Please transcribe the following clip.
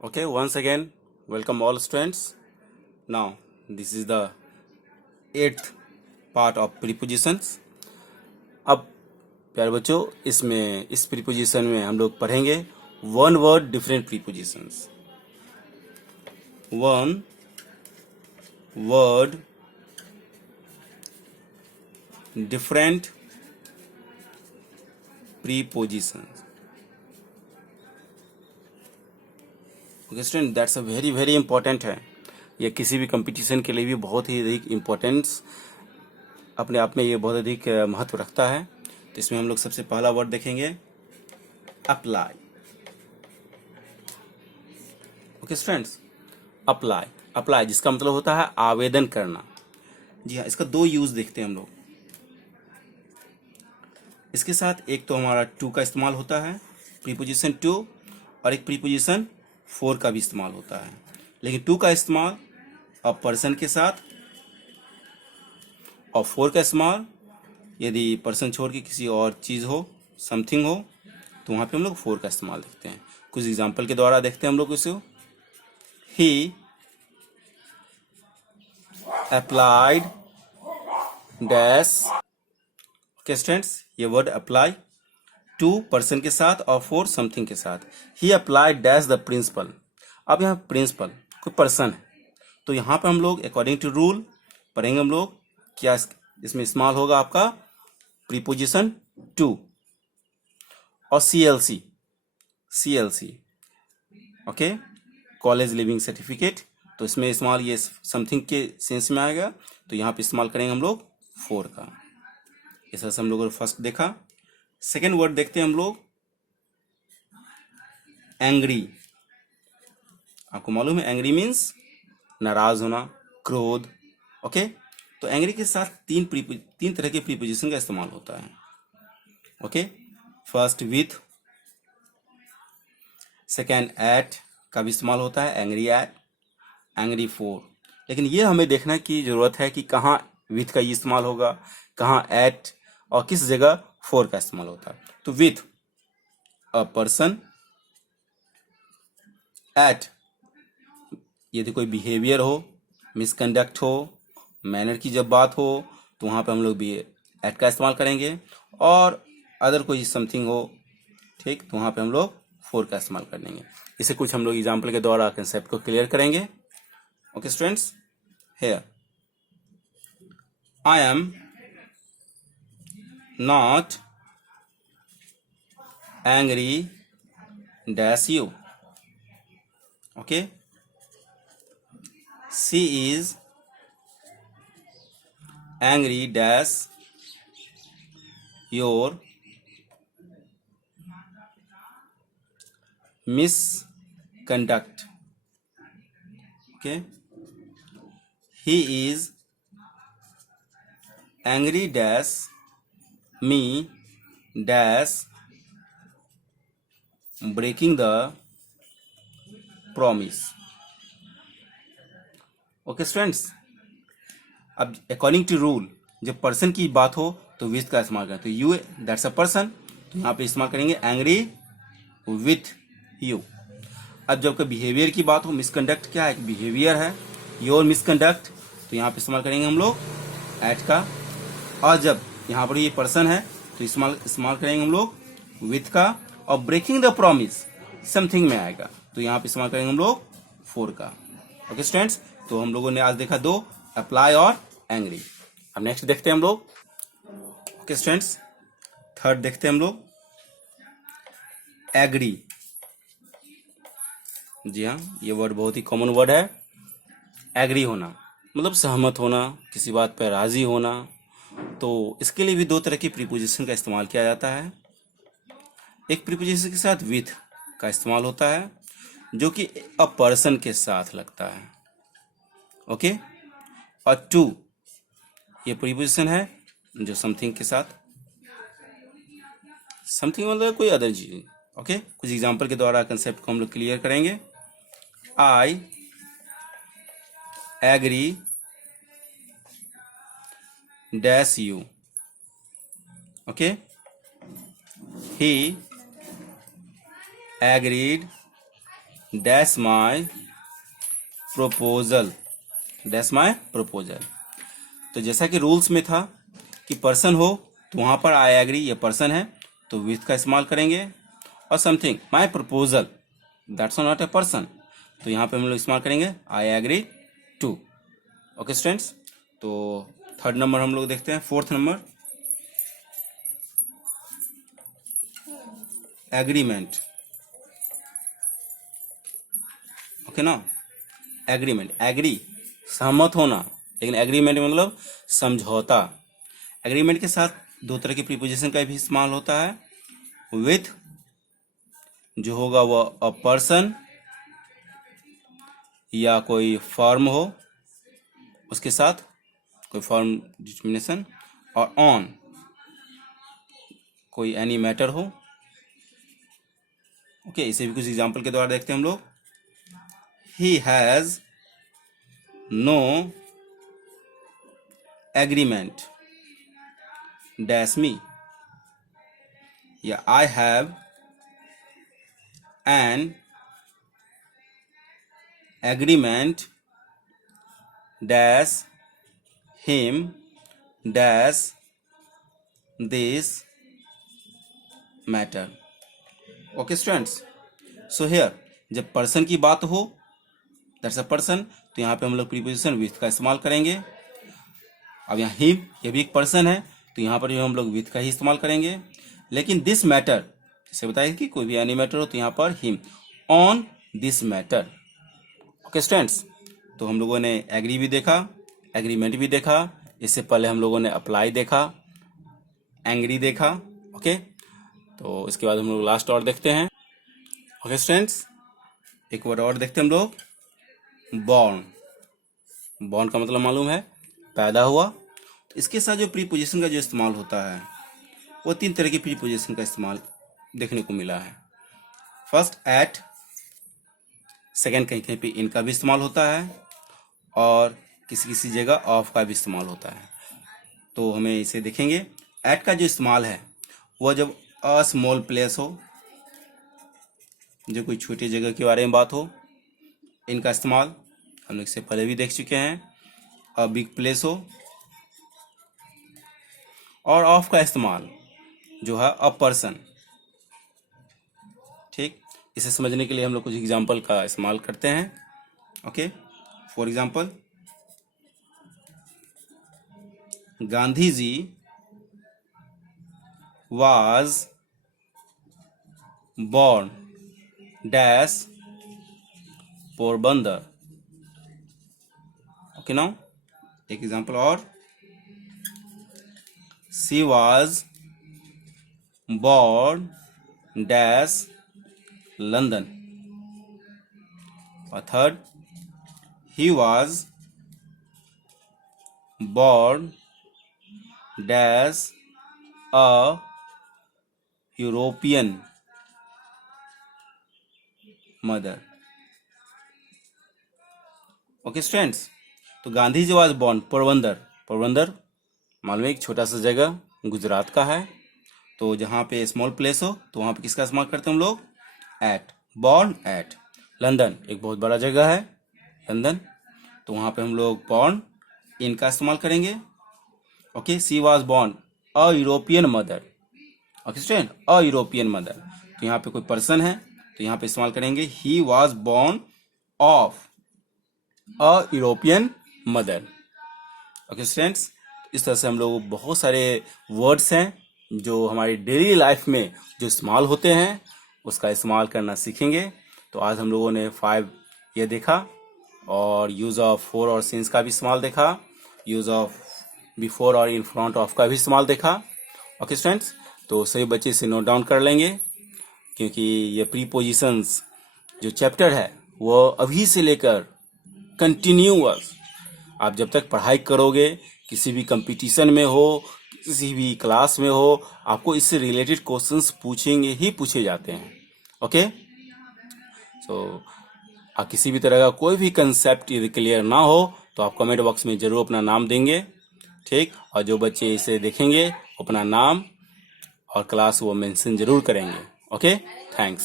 Okay, once again, welcome all students. Now, this is the eighth part of prepositions. अब प्यारे बच्चों, इसमें इस preposition में हम लोग पढ़ेंगे one word different prepositions. One word different prepositions. Okay student, that's a very very important है. ये किसी भी कंपटीशन के लिए भी बहुत ही अधिक इम्पोर्टेंस अपने आप में ये बहुत अधिक महत्व रखता है. तो इसमें हम लोग सबसे पहला वर्ड देखेंगे apply. Okay students, apply apply जिसका मतलब होता है आवेदन करना. जी हाँ, इसका दो यूज देखते हैं हम लोग. इसके साथ एक तो हमारा टू का इस्तेमाल होता है, प्रीपोजिशन टू, और एक प्रीपोजिशन फोर का भी इस्तेमाल होता है. लेकिन टू का इस्तेमाल अ पर्सन के साथ और फोर का इस्तेमाल यदि पर्सन छोड़ के किसी और चीज़ हो, समथिंग हो, तो वहाँ पे हम लोग फोर का इस्तेमाल देखते हैं. कुछ एग्जांपल के द्वारा देखते हैं हम लोग इसे. ही अप्लाइड डैश. ओके स्टूडेंट्स, ये वर्ड अप्लाई टू पर्सन के साथ और फोर समथिंग के साथ. ही अप्लाइड डैश द प्रिंसिपल. अब यहाँ प्रिंसिपल कोई पर्सन है, तो यहाँ पे हम लोग अकॉर्डिंग टू रूल पढ़ेंगे हम लोग क्या इसमें इस्तेमाल होगा आपका प्रीपोजिशन टू और CLC. CLC okay, college leaving certificate. तो इसमें इस्तेमाल ये समथिंग के सेंस में आएगा, तो यहाँ पे इस्तेमाल करेंगे हम लोग फोर का. इस तरह से हम लोगों ने फर्स्ट देखा. सेकेंड वर्ड देखते हैं हम लोग एंग्री. आपको मालूम है एंग्री मीन्स नाराज होना, क्रोध. ओके, तो एंग्री के साथ तीन तरह के प्रीपोजिशन का इस्तेमाल होता है. Okay, first with, second at का भी इस्तेमाल होता है, एंग्री एट, एंग्री फोर. लेकिन ये हमें देखने की जरूरत है कि कहाँ विथ का ये इस्तेमाल होगा, कहाँ एट और किस जगह फोर का इस्तेमाल होता है. तो विथ अ पर्सन, एट यदि कोई बिहेवियर हो, मिसकंडक्ट हो, मैनर की जब बात हो, तो वहाँ पे हम लोग भी एट का इस्तेमाल करेंगे. और अदर कोई समथिंग हो, ठीक, तो वहाँ पे हम लोग फोर का इस्तेमाल कर लेंगे. इसे कुछ हम लोग एग्जाम्पल के द्वारा कंसेप्ट को क्लियर करेंगे. Okay students, here I am not angry dash you. Okay, she is angry dash your misconduct. Okay, he is angry dash me dash breaking the promise. Okay students, अब according to rule जब person की बात हो तो with का इस्तेमाल करें. तो यू दैट्स अ पर्सन, तो यहाँ पे इस्तेमाल करेंगे एंग्री विथ यू. अब जब कोई बिहेवियर की बात हो, मिसकंडक्ट क्या है, बिहेवियर है, योर मिसकंडक्ट, तो यहाँ पे इस्तेमाल करेंगे हम लोग एट का. और जब यहाँ पर ये पर्सन है तो इस्तेमाल करेंगे हम लोग विथ का. और ब्रेकिंग द प्रॉमिस समथिंग में आएगा, तो यहाँ पे इस्तेमाल करेंगे हम लोग फोर का. ओके स्टूडेंट्स, तो हम लोगों ने आज देखा दो, अप्लाई और एंग्री. अब नेक्स्ट देखते हैं हम लोग. ओके स्टूडेंट्स, थर्ड देखते हैं हम लोग एग्री. जी हाँ, ये वर्ड बहुत ही कॉमन वर्ड है. एग्री होना मतलब सहमत होना, किसी बात पर राजी होना. तो इसके लिए भी दो तरह की प्रीपोजिशन का इस्तेमाल किया जाता है. एक प्रीपोजिशन के साथ विथ का इस्तेमाल होता है, जो कि अ पर्सन के साथ लगता है. ओके, और टू ये प्रीपोजिशन है जो समथिंग के साथ, समथिंग मतलब कोई अदर चीज. ओके, कुछ एग्जांपल के द्वारा कंसेप्ट को हम लोग क्लियर करेंगे. I agree dash you. Okay, he agreed dash my proposal, dash my proposal. तो जैसा कि रूल्स में था कि पर्सन हो तो वहाँ पर आई एग्री, ये पर्सन है तो विथ का इस्तेमाल करेंगे, और something my proposal that's not a person, तो यहाँ पे हम लोग इस्तेमाल करेंगे I agree to. Okay students, तो थर्ड नंबर हम लोग देखते हैं। Fourth number agreement. ओके ना, एग्रीमेंट, एग्री सहमत होना, लेकिन एग्रीमेंट मतलब समझौता। एग्रीमेंट के साथ दो तरह के प्रीपोजिशन का भी इस्तेमाल होता है। विथ जो होगा वो अ पर्सन या कोई फर्म हो उसके साथ कोई फर्म डिटर्मिनेशन, और ऑन कोई एनी मैटर हो। ओके, इसे भी कुछ एग्जांपल के द्वारा देखते हैं हम लोग। He has no agreement dash me, या I have an agreement dash him dash this matter. Okay students, so here जब पर्सन की बात हो दैट्स अ पर्सन, तो यहाँ पे हम लोग प्रीपोजिशन विथ का इस्तेमाल करेंगे। अब यहाँ हिम, ये भी एक पर्सन है, तो यहाँ पर जो हम लोग विथ का ही इस्तेमाल करेंगे। लेकिन दिस मैटर, जैसे बताया कि कोई भी एनी मैटर हो तो यहाँ per him, on this matter. Okay students, तो हम लोगों ने एग्री भी देखा, एग्रीमेंट भी देखा, इससे पहले हम लोगों ने अप्लाई देखा, एंग्री देखा। ओके, तो इसके बाद हम लोग लास्ट और देखते हैं। ओके स्टूडेंट्स, एक वर्ड और देखते हैं हम लोग, बॉर्न। बॉर्न का मतलब मालूम है पैदा हुआ। तो इसके साथ जो प्रीपोजिशन का जो इस्तेमाल होता है वो तीन तरह के प्रीपोजिशन का इस्तेमाल देखने को मिला है। फर्स्ट एट, सेकंड कहीं कहीं पे इनका भी इस्तेमाल होता है, और किसी किसी जगह ऑफ का भी इस्तेमाल होता है। तो हमें इसे देखेंगे। एट का जो इस्तेमाल है वह जब अ स्मॉल प्लेस हो, जो कोई छोटी जगह के बारे में बात हो, इनका इस्तेमाल हम लोग इससे पहले भी देख चुके हैं। अ बिग प्लेस हो, और ऑफ का इस्तेमाल जो है अ पर्सन। ठीक, इसे समझने के लिए हम लोग कुछ एग्जाम्पल का इस्तेमाल करते हैं। Okay, for example, Gandhi ji was born dash Porbandar. Okay now एक एग्जांपल और, she was born dash London. और third, he was born dash a European mother. Okay students, तो गांधी जी वाज बॉर्न पोरबंदर। पोरबंदर मालूम है एक छोटा सा जगह गुजरात का है। तो जहाँ पे स्मॉल प्लेस हो तो वहाँ पे किसका इस्तेमाल करते हैं हम लोग, एट। बॉर्न एट लंदन, एक बहुत बड़ा जगह है लंदन, तो वहाँ पे हम लोग बॉर्न इनका इस्तेमाल करेंगे। Okay, she was born a European mother. Okay student, a European mother, तो यहाँ पे कोई पर्सन है तो यहाँ पे इस्तेमाल करेंगे he was born of a European mother. Okay students, इस तरह से हम लोग बहुत सारे वर्ड्स हैं जो हमारी डेली लाइफ में जो इस्तेमाल होते हैं उसका इस्तेमाल करना सीखेंगे। तो आज हम लोगों ने 5 ये देखा, और यूज़ ऑफ फॉर और सिंस का भी इस्तेमाल देखा, यूज़ ऑफ बिफोर और इन फ्रंट ऑफ का भी इस्तेमाल देखा। ओके स्टूडेंट्स, तो सभी बच्चे इसे नोट डाउन कर लेंगे, क्योंकि ये प्रीपोजिशंस जो चैप्टर है वो अभी से लेकर कंटिन्यूअस, आप जब तक पढ़ाई करोगे, किसी भी कंपटीशन में हो, किसी भी क्लास में हो, आपको इससे रिलेटेड क्वेश्चंस पूछेंगे ही पूछे जाते हैं। ओके, सो आप किसी भी तरह का कोई भी कंसेप्ट यदि क्लियर ना हो तो आप कमेंट बॉक्स में ज़रूर अपना नाम देंगे। ठीक, और जो बच्चे इसे देखेंगे अपना नाम और क्लास वो मेंशन जरूर करेंगे। Okay, thanks.